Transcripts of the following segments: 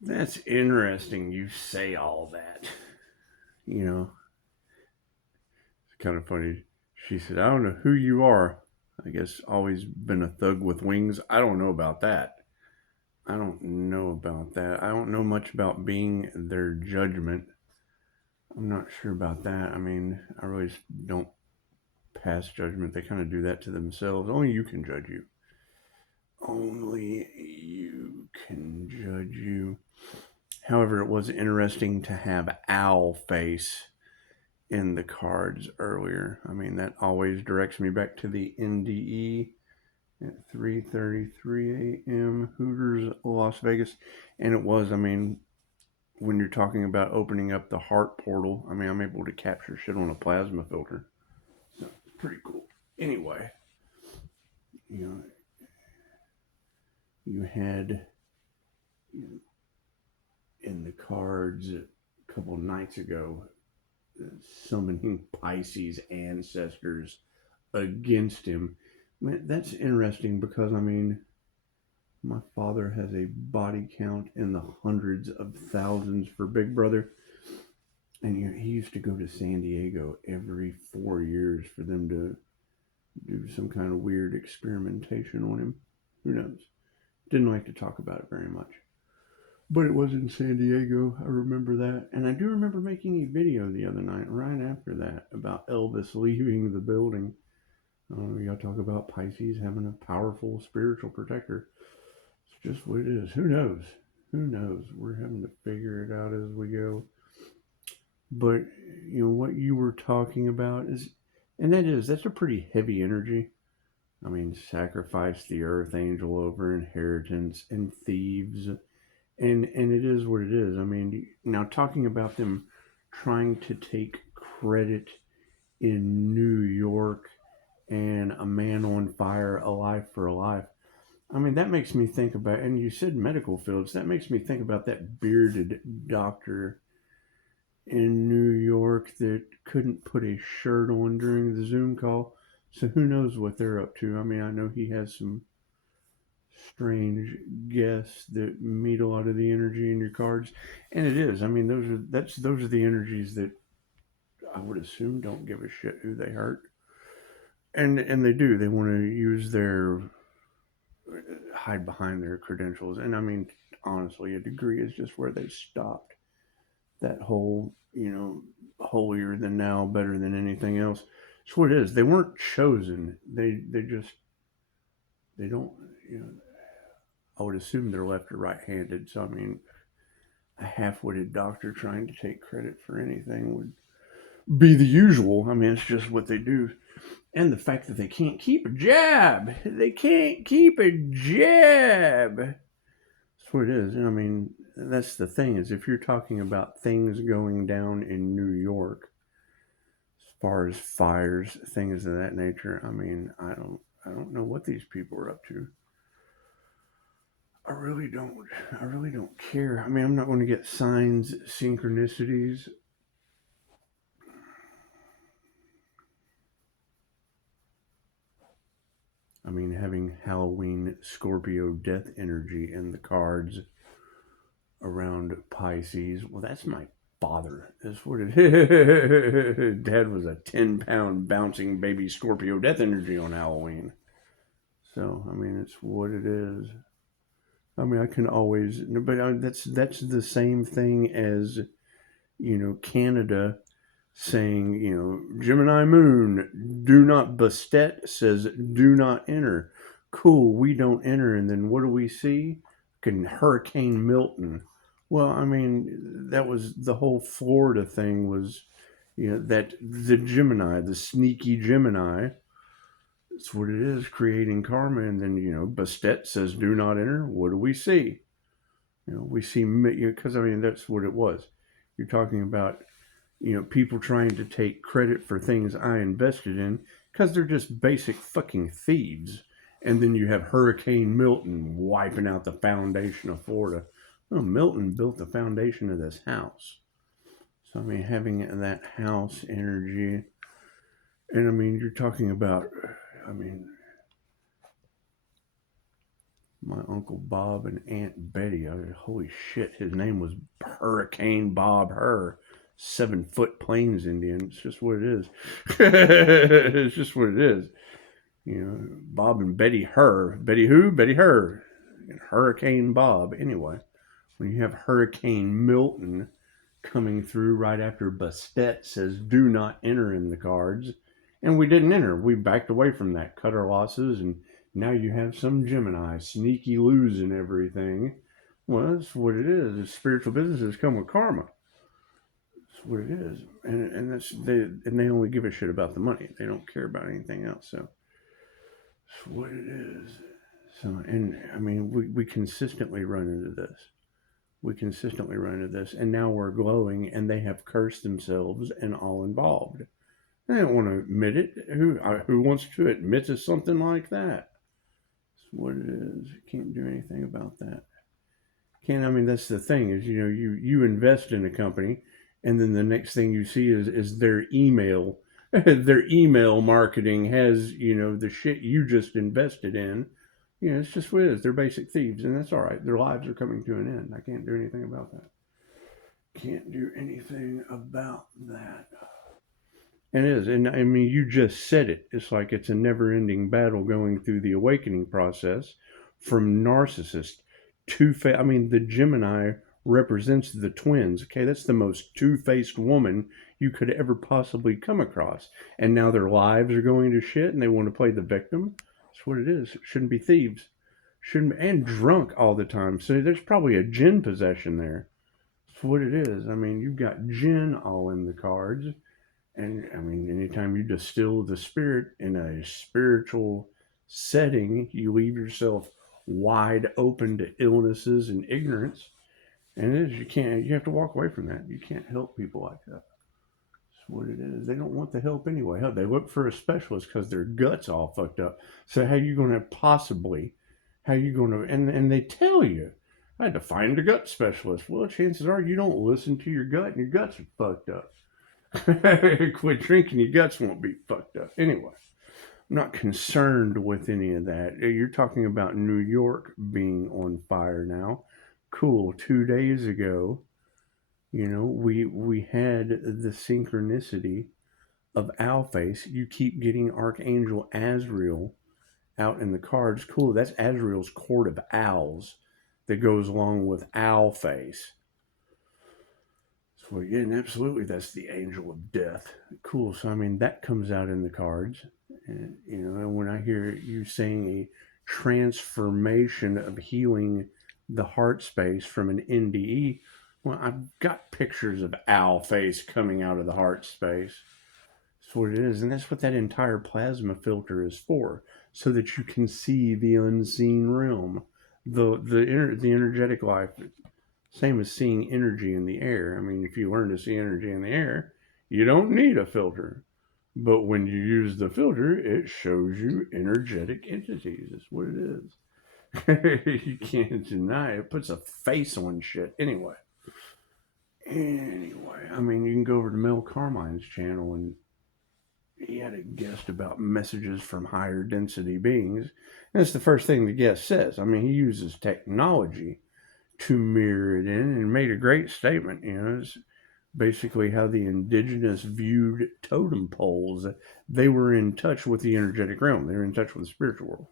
That's interesting you say all that. You know, it's kind of funny. She said, I don't know who you are. I guess always been a thug with wings. I don't know about that. I don't know about that. I don't know much about being their judgment. I'm not sure about that. I mean, I really don't pass judgment. They kind of do that to themselves. Only you can judge you. Only you can judge you. However, it was interesting to have Owl Face in the cards earlier. I mean, that always directs me back to the NDE at 3:33 a.m. Hooters, Las Vegas, and it was. I mean, when you're talking about opening up the heart portal, I mean, I'm able to capture shit on a plasma filter. So it's pretty cool. Anyway, you know, you had you know, in the cards a couple of nights ago summoning Pisces ancestors against him. I mean, that's interesting because, I mean, my father has a body count in the hundreds of thousands for Big Brother. And he used to go to San Diego every 4 years for them to do some kind of weird experimentation on him. Who knows? Didn't like to talk about it very much. But it was in San Diego. I remember that. And I do remember making a video the other night, right after that, about Elvis leaving the building. You got to talk about Pisces having a powerful spiritual protector. It's just what it is. Who knows? Who knows? We're having to figure it out as we go. But, what you were talking about is, and that's a pretty heavy energy. I mean, sacrifice the earth angel over inheritance and thieves, and it is what it is. I mean, now talking about them trying to take credit in New York and a man on fire, a life for a life. I mean, that makes me think about, and you said medical fields, that makes me think about that bearded doctor in New York that couldn't put a shirt on during the Zoom call. So who knows what they're up to? I mean, I know he has some strange guests that meet a lot of the energy in your cards, and it is. I mean, those are the energies that I would assume don't give a shit who they hurt, and they do. They want to use their hide behind their credentials, and I mean, honestly, a degree is just where they stopped. That whole, holier than now, better than anything else. It's what it is. They weren't chosen. They just they don't. You know, I would assume they're left or right-handed. So I mean, a half-witted doctor trying to take credit for anything would be the usual. I mean, it's just what they do. And the fact that they can't keep a jab. They can't keep a jab. That's what it is. And I mean, that's the thing is if you're talking about things going down in New York, as far as fires, things of that nature, I mean, I don't know what these people are up to. I really don't. I really don't care. I mean, I'm not going to get signs, synchronicities. I mean, having Halloween Scorpio death energy in the cards around Pisces. Well, that's my father. That's what it is. Dad was a 10-pound bouncing baby Scorpio death energy on Halloween. So, I mean, it's what it is. I mean, I can always, but that's the same thing as Canada saying, Gemini Moon, do not. Bastet says, do not enter. Cool, we don't enter, and then what do we see? Can Hurricane Milton. Well, I mean, that was the whole Florida thing was, that the Gemini, the sneaky Gemini, that's what it is, creating karma. And then, Bastet says, do not enter. What do we see? We see, because I mean, that's what it was. You're talking about, people trying to take credit for things I invested in because they're just basic fucking thieves. And then you have Hurricane Milton wiping out the foundation of Florida. Well, Milton built the foundation of this house. So, I mean, having that house energy, and I mean, you're talking about, I mean, My Uncle Bob and Aunt Betty. Holy shit, his name was Hurricane Bob Hur. 7-foot Plains Indian. It's just what it is. It's just what it is. You know, Bob and Betty Hur. Betty who? Betty Hur. And Hurricane Bob. Anyway, when you have Hurricane Milton coming through right after Bastet says, do not enter in the cards. And we didn't enter. We backed away from that, cut our losses, and now you have some Gemini sneaky losing everything. Well, that's what it is. Spiritual businesses come with karma. That's what it is. And they only give a shit about the money. They don't care about anything else. So that's what it is. So, and I mean, we consistently run into this. We consistently run into this, and now we're glowing, and they have cursed themselves and all involved. They don't want to admit it. Who wants to admit to something like that? That's what it is. You can't do anything about that. Can't. I mean, that's the thing is, you invest in a company, and then the next thing you see is their email. Their email marketing has the shit you just invested in. It's just what it is. They're basic thieves, and that's all right. Their lives are coming to an end. I can't do anything about that. Can't do anything about that. It is. And I mean, you just said it. It's like it's a never ending battle going through the awakening process from narcissist I mean, the Gemini represents the twins. Okay, that's the most two-faced woman you could ever possibly come across. And now their lives are going to shit and they want to play the victim. That's what it is. It shouldn't be thieves. Shouldn't be, and drunk all the time. So there's probably a gin possession there. That's what it is. I mean, you've got gin all in the cards. And I mean, anytime you distill the spirit in a spiritual setting, you leave yourself wide open to illnesses and ignorance. And it is, you have to walk away from that. You can't help people like that. That's what it is. They don't want the help anyway. Hell, they look for a specialist because their gut's all fucked up. So how you going to and they tell you, I had to find a gut specialist. Well, chances are you don't listen to your gut and your guts are fucked up. Quit drinking, your guts won't be fucked up. Anyway, I'm not concerned with any of that. You're talking about New York being on fire now. Cool. 2 days ago, we had the synchronicity of Owlface. You keep getting Archangel Azrael out in the cards. Cool. That's Azrael's Court of Owls that goes along with Owlface. Well, yeah, and absolutely, that's the angel of death. Cool. So, I mean, that comes out in the cards. And, when I hear you saying a transformation of healing the heart space from an NDE, well, I've got pictures of owl face coming out of the heart space. That's what it is. And that's what that entire plasma filter is for, so that you can see the unseen realm, the energetic life. Same as seeing energy in the air. I mean, if you learn to see energy in the air, you don't need a filter. But when you use the filter, it shows you energetic entities. That's what it is. You can't deny it. It puts a face on shit. Anyway, I mean, you can go over to Mel Carmine's channel, and he had a guest about messages from higher density beings. And that's the first thing the guest says. I mean, he uses technology to mirror it in, and made a great statement. It's basically how the indigenous viewed totem poles. They were in touch with the energetic realm. They were in touch with the spiritual world.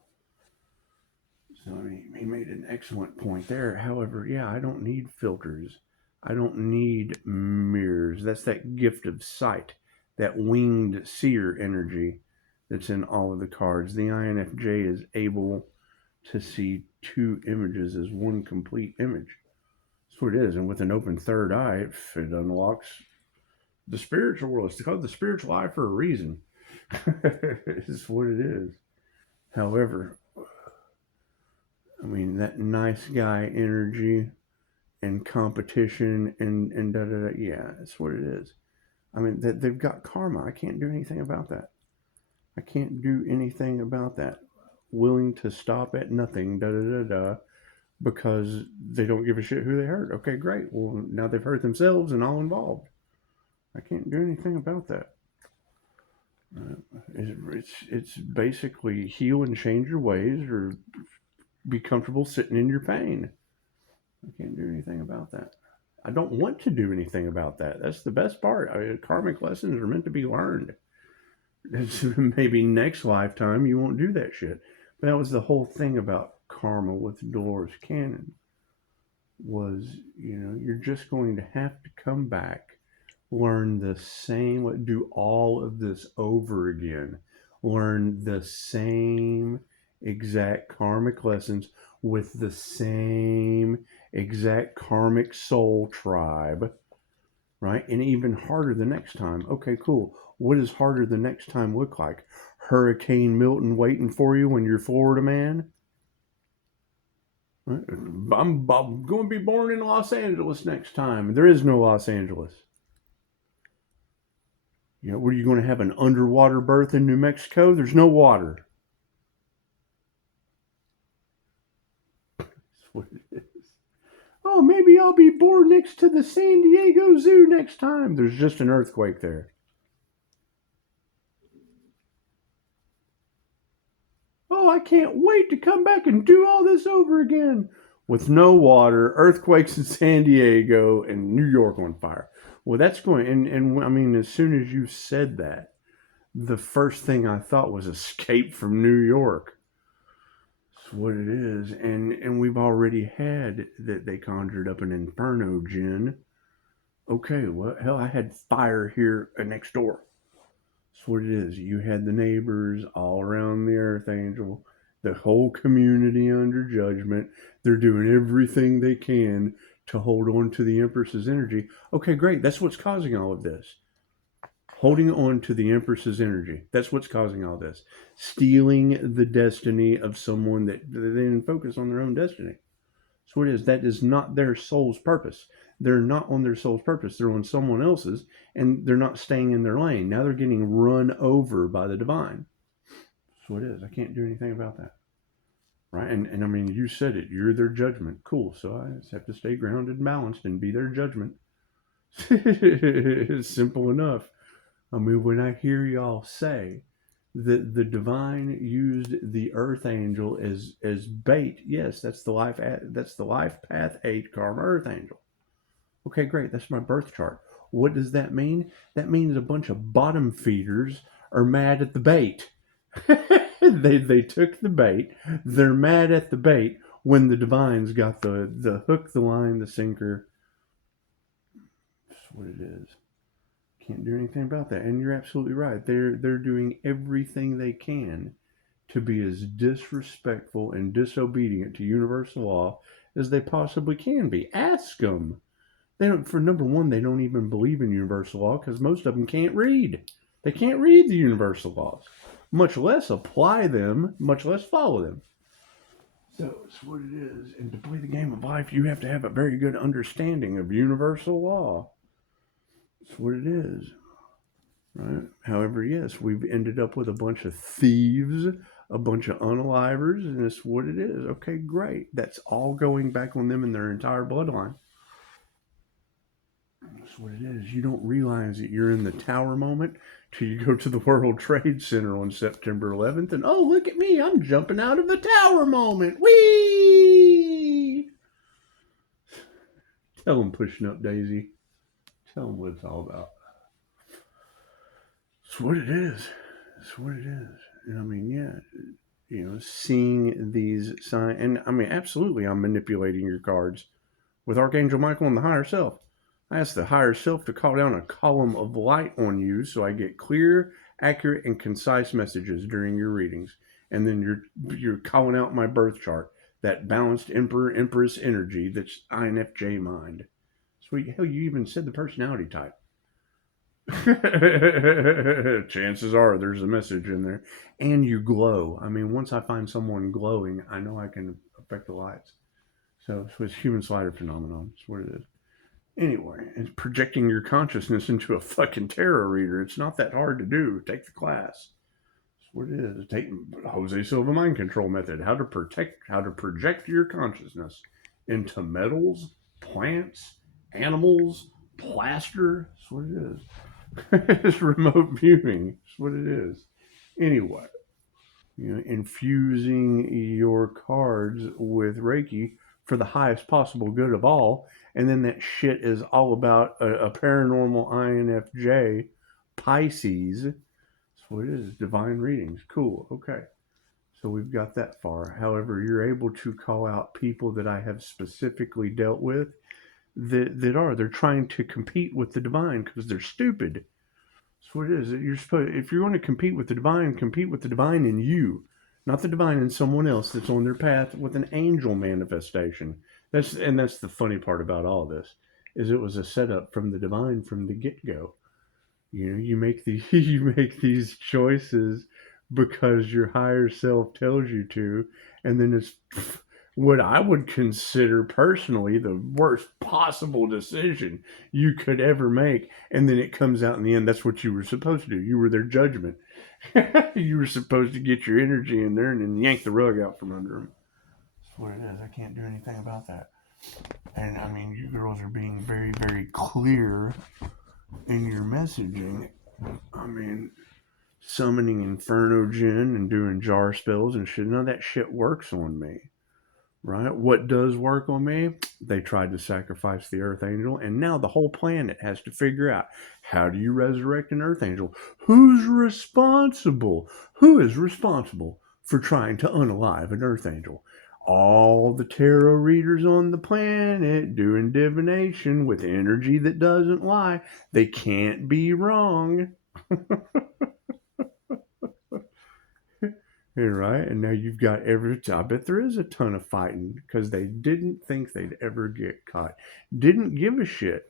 So he made an excellent point there. However, yeah, I don't need filters. I don't need mirrors. That's that gift of sight, that winged seer energy that's in all of the cards. The INFJ is able to see two images as one complete image. That's what it is. And with an open third eye, it unlocks the spiritual world. It's called the spiritual eye for a reason. It's what it is. However, I mean, that nice guy energy and competition and da da da. Yeah, that's what it is. I mean, they've got karma. I can't do anything about that. I can't do anything about that. Willing to stop at nothing, da da da da, because they don't give a shit who they hurt. Okay, great. Well, now they've hurt themselves and all involved. I can't do anything about that. It's basically heal and change your ways, or be comfortable sitting in your pain. I can't do anything about that. I don't want to do anything about that. That's the best part. Karmic lessons are meant to be learned. Maybe next lifetime you won't do that shit. But that was the whole thing about karma with Dolores Cannon was, you're just going to have to come back, learn the same, do all of this over again, learn the same exact karmic lessons with the same exact karmic soul tribe, right? And even harder the next time. Okay, cool. What does harder the next time look like? Hurricane Milton waiting for you when you're Florida man? Right? I'm going to be born in Los Angeles next time. There is no Los Angeles. Were you going to have an underwater birth in New Mexico? There's no water. That's what it is. Oh, maybe I'll be born next to the San Diego Zoo next time. There's just an earthquake there. Oh, I can't wait to come back and do all this over again. With no water, earthquakes in San Diego, and New York on fire. Well, that's going, and I mean, as soon as you said that, the first thing I thought was Escape from New York. That's what it is. And we've already had that they conjured up an Inferno Gin. Okay, well, hell, I had fire here next door. That's what it is. You had the neighbors all around the Earth Angel, the whole community under judgment. They're doing everything they can to hold on to the Empress's energy. Okay, great. That's what's causing all of this. Holding on to the Empress's energy. That's what's causing all this. Stealing the destiny of someone that they didn't focus on their own destiny. That's what it is. That is not their soul's purpose. They're not on their soul's purpose. They're on someone else's, and they're not staying in their lane. Now they're getting run over by the divine. That's what it is. I can't do anything about that. Right? And I mean, you said it. You're their judgment. Cool. So I just have to stay grounded and balanced and be their judgment. It's simple enough. I mean, when I hear y'all say that the divine used the earth angel as bait, yes, that's the life path 8 karma earth angel. Okay, great. That's my birth chart. What does that mean? That means a bunch of bottom feeders are mad at the bait. they took the bait. They're mad at the bait when the divines got the hook, the line, the sinker. That's what it is. Can't do anything about that. And you're absolutely right. They're doing everything they can to be as disrespectful and disobedient to universal law as they possibly can be. Ask them. They don't. For number one, they don't even believe in universal law because most of them can't read. They can't read the universal laws, much less apply them, much less follow them. So it's what it is. And to play the game of life, you have to have a very good understanding of universal law. That's what it is. Right? However, yes, we've ended up with a bunch of thieves, a bunch of unalivers, and it's what it is. Okay, great. That's all going back on them and their entire bloodline. That's what it is. You don't realize that you're in the tower moment till you go to the World Trade Center on September 11th, and oh, look at me, I'm jumping out of the tower moment. Whee! Tell them pushing up, Daisy. Tell them what it's all about. It's what it is. It's what it is. And I mean, yeah, seeing these signs, and I mean, absolutely, I'm manipulating your cards with Archangel Michael and the higher self. I ask the higher self to call down a column of light on you so I get clear, accurate, and concise messages during your readings. And then you're calling out my birth chart, that balanced Emperor Empress energy that's INFJ mind. Sweet hell, you even said the personality type. Chances are there's a message in there. And you glow. I mean, once I find someone glowing, I know I can affect the lights. So it's human slider phenomenon. That's what it is. Anyway, it's projecting your consciousness into a fucking tarot reader. It's not that hard to do. Take the class. That's what it is. Take Jose Silva mind control method. How to project your consciousness into metals, plants, animals, plaster. That's what it is. It's remote viewing. That's what it is. Anyway, infusing your cards with Reiki for the highest possible good of all. And then that shit is all about a paranormal INFJ Pisces. That's what it is. Divine readings. Cool. Okay. So we've got that far. However, you're able to call out people that I have specifically dealt with they're trying to compete with the divine because they're stupid. That's what it is. You're supposed if you're going to compete with the divine in you, not the divine in someone else that's on their path with an angel manifestation. That's the funny part about all this is it was a setup from the divine from the get go. You make the you make these choices because your higher self tells you to, and then it's what I would consider personally the worst possible decision you could ever make, and then it comes out in the end that's what you were supposed to do. You were their judgment. You were supposed to get your energy in there and then yank the rug out from under them. That's what it is. I can't do anything about that. And I mean, you girls are being very, very clear in your messaging. I mean, summoning Inferno-Gen and doing jar spells and shit. None of that shit works on me. Right? What does work on me? They tried to sacrifice the Earth Angel, and now the whole planet has to figure out how do you resurrect an Earth Angel? Who's responsible? Who is responsible for trying to unalive an Earth Angel? All the tarot readers on the planet doing divination with energy that doesn't lie. They can't be wrong. Right? And now you've got I bet there is a ton of fighting because they didn't think they'd ever get caught. Didn't give a shit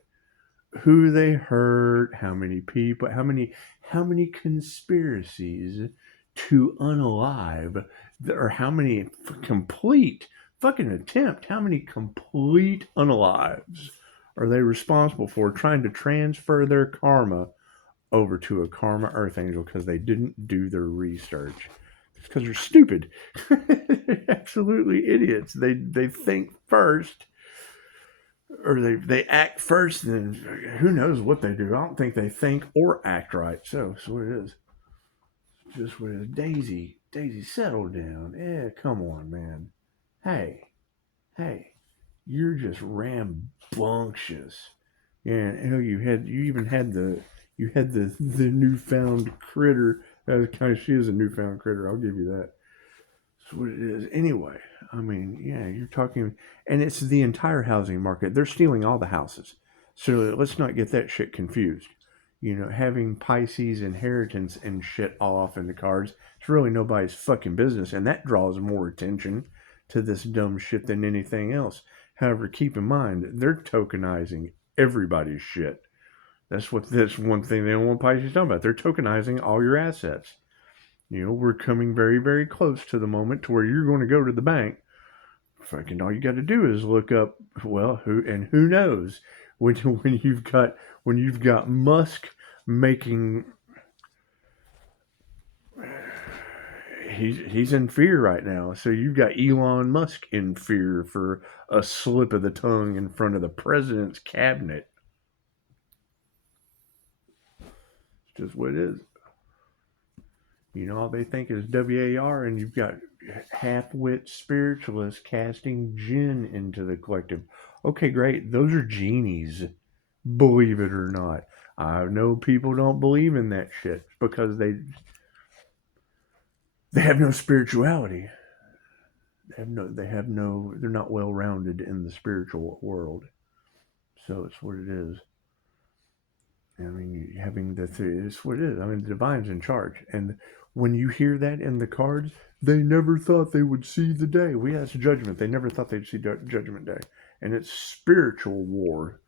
who they hurt, how many people, how many conspiracies to unalive, or how many complete fucking attempt, how many complete unalives are they responsible for trying to transfer their karma over to a karma earth angel because they didn't do their research. It's because they're stupid. Absolutely idiots. They think first, or they act first, and who knows what they do. I don't think they think or act right. So what it is. Just what it is. Daisy, settle down. Yeah, come on, man. Hey, you're just rambunctious. Yeah, hell, you even had the newfound critter. She is a newfound critter. I'll give you that. That's what it is. Anyway, I mean, yeah, you're talking, and it's the entire housing market. They're stealing all the houses. So let's not get that shit confused. Having Pisces inheritance and shit all off in the cards, it's really nobody's fucking business, and that draws more attention to this dumb shit than anything else. However, keep in mind, they're tokenizing everybody's shit. That's one thing they don't want Pisces talking about. They're tokenizing all your assets. We're coming very, very close to the moment to where you're going to go to the bank. Fucking all you got to do is look up, well, who knows when you've got Musk making, he's in fear right now. So you've got Elon Musk in fear for a slip of the tongue in front of the president's cabinet. It's just what it is. All they think is WAR, and you've got half-wit spiritualists casting jinn into the collective. Okay, great. Those are genies, believe it or not. I know people don't believe in that shit because they have no spirituality. They're not well-rounded in the spiritual world. So it's what it is. I mean, it's what it is. I mean, the divine's in charge. And when you hear that in the cards, they never thought they would see the day. That's judgment. They never thought they'd see Judgment Day. And it's spiritual war.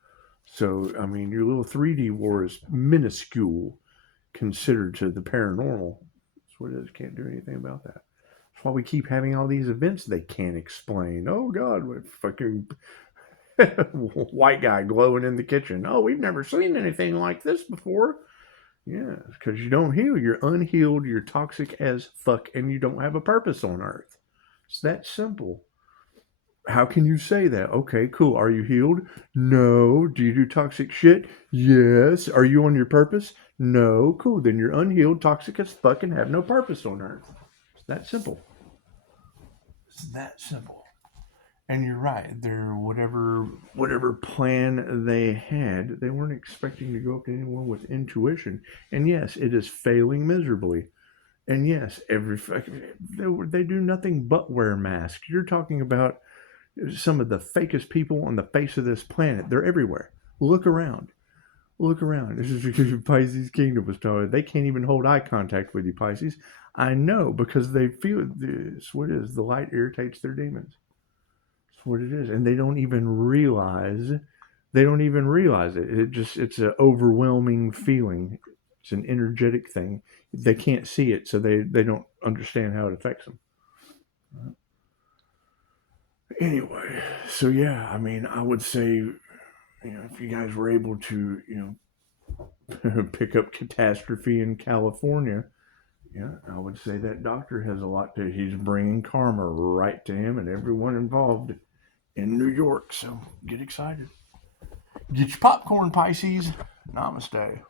So, I mean, your little 3D war is minuscule considered to the paranormal. That's what it is. Can't do anything about that. That's why we keep having all these events they can't explain. Oh, God, what fucking white guy glowing in the kitchen. Oh, we've never seen anything like this before. Yeah, because you don't heal. You're unhealed. You're toxic as fuck, and you don't have a purpose on Earth. It's that simple. How can you say that? Okay, cool. Are you healed? No. Do you do toxic shit? Yes. Are you on your purpose? No. Cool. Then you're unhealed, toxic as fuck, and have no purpose on Earth. It's that simple. It's that simple. And you're right. They're whatever plan they had, they weren't expecting to go up to anyone with intuition. And yes, it is failing miserably. And yes, they do nothing but wear masks. You're talking about some of the fakest people on the face of this planet. They're everywhere. Look around. Look around. This is because Pisces Kingdom was telling you. They can't even hold eye contact with you, Pisces. I know, because they feel this. What is the light irritates their demons. That's what it is, and they don't even realize. They don't even realize it. It's an overwhelming feeling. It's an energetic thing. They can't see it, so they don't understand how it affects them. Anyway, so yeah, I mean, I would say, if you guys were able to, pick up Catastrophe in California, yeah, I would say that doctor has a lot to. He's bringing karma right to him and everyone involved in New York. So get excited. Get your popcorn, Pisces. Namaste.